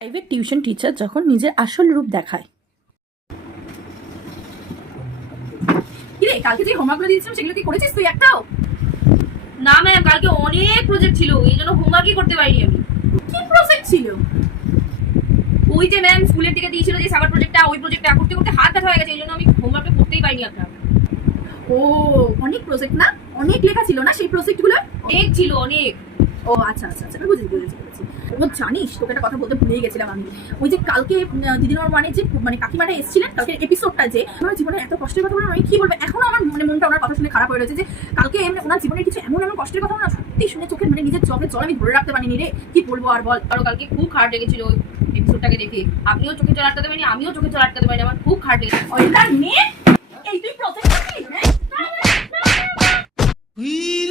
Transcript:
Private tuition teacher যখন নিজের আসল রূপ দেখায়। কিরে কালকে যে হোমওয়ার্কগুলো দিয়েছিলাম সেগুলো কি করেছিস তুই একটাও? না ম্যাম, কালকে অনেক প্রজেক্ট ছিল, এই জন্য হোমওয়ার্কই করতে পারিনি আমি। কি প্রজেক্ট ছিল? ওই যে ম্যাম স্কুলের থেকে দিয়েছিল যে সামার প্রজেক্টটা, ওই প্রজেক্টটা করতে করতে হাত ব্যথা হয়ে গেছে, এই জন্য আমি হোমওয়ার্কটা করতেই পারিনি আপনার। ও অনেক প্রজেক্ট না, অনেক লেখা ছিল না সেই প্রজেক্টগুলো? অনেক ছিল, অনেক। ও আচ্ছা আচ্ছা আচ্ছা, বুঝেছি। ও জানিস, তোকে একটা কথা বলতে ভুলেই গেছিলাম আমি। ওই যে কালকে দিদির মানে যে কাকিমাটা এসেছিলেন, কালকের এপিসোডটা যে আমার জীবনে এত কষ্টের কথা বলে আমি কি বলবো, এখনো আমার মনটা ওনার কথা শুনে খারাপ হয়ে রয়েছে। যে কালকে ওনার জীবনের কিছু এমন কষ্টের কথা না সত্যি শুনে চোখের নিজের চোখের জল আমি ধরে রাখতে পারিনি রে। কি বলবো আর বল। আরো কালকে খুব খারাপ লেগেছিল ওই এপিসোডটাকে দেখে। আপনিও চোখে জল আটকাতে পারেনি, আমিও চোখে জল আটকাতে পারিনি, আমার খুব খারাপ লেগেছে। ওই মেয়ে, এই তুই প্রজেক্ট